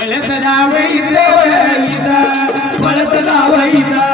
पळत धावईत वळीत पळत धावईत पळत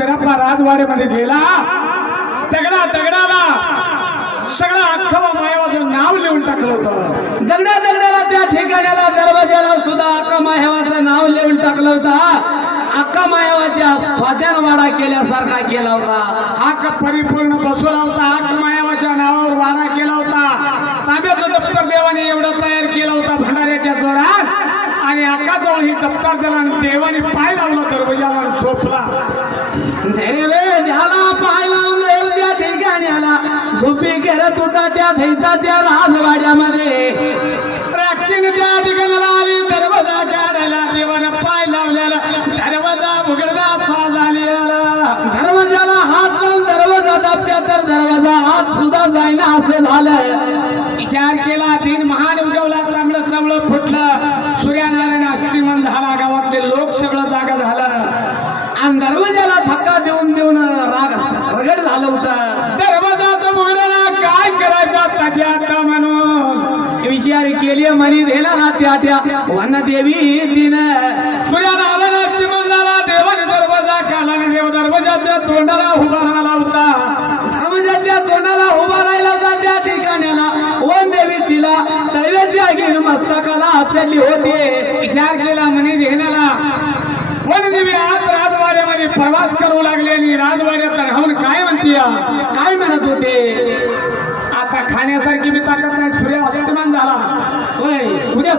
तर राजवाड्यामध्ये गेला दगडा दगडाला सगळं अख्खा मायावाचं नाव लिहून टाकलं होतं दगडा दगडाला त्या ठिकाणाला दरवाजाला सुद्धा अख्खा मायावाचं नाव लिहून टाकलं होतं. अक्का मायावाच्या स्वाध्यान वाडा केल्यासारखा केला होता. हाक परिपूर्ण बसवला होता. हाक मायावाच्या नावावर वाडा केला होता. ताब्याचं दप्तर देवाने एवढं तयार केला होता भंडाऱ्याच्या जोरात. आणि अक्काजवळ ही दप्तर जरा आणि देवाने पाय लावला दरवाजाला आणि झोपला. देवे झाला पाहिला देव त्या आला. झोपी करत होता त्या धैताच्या राजवाड्यामध्ये. प्राचीन त्या ठिकाणाला आली दरवाजा झालं. विचार केला तीन महान उगवला चांगलं सगळं फुटलं. सूर्यनारायण अष्टीमन झाला गावातले लोक सगळं जागा झालं. आणि दरवाजाला धक्का देऊन देऊन राग रगड झालं होतं. दरवाजाचं म्हणाला काय करायचं त्याच्या आता म्हणून विचार केली मनी दिला ना त्या त्या वन देवी तिनं सूर्यनारायण अष्टीमन झाला देवाने दरवाजा काढला देव दरवाजाच्या तोंडाला उभा मस्तकाला चढली होती. विचार केला म्हणे घेण्याला वनदेवी आज राजवाड्यामध्ये प्रवास करू लागले आणि राजवाड्यात राहून काय म्हणते काय म्हणत होते? आता खाण्यासारखी मी ताकद नाही. सूर्य अस्तमान झाला. होय उद्या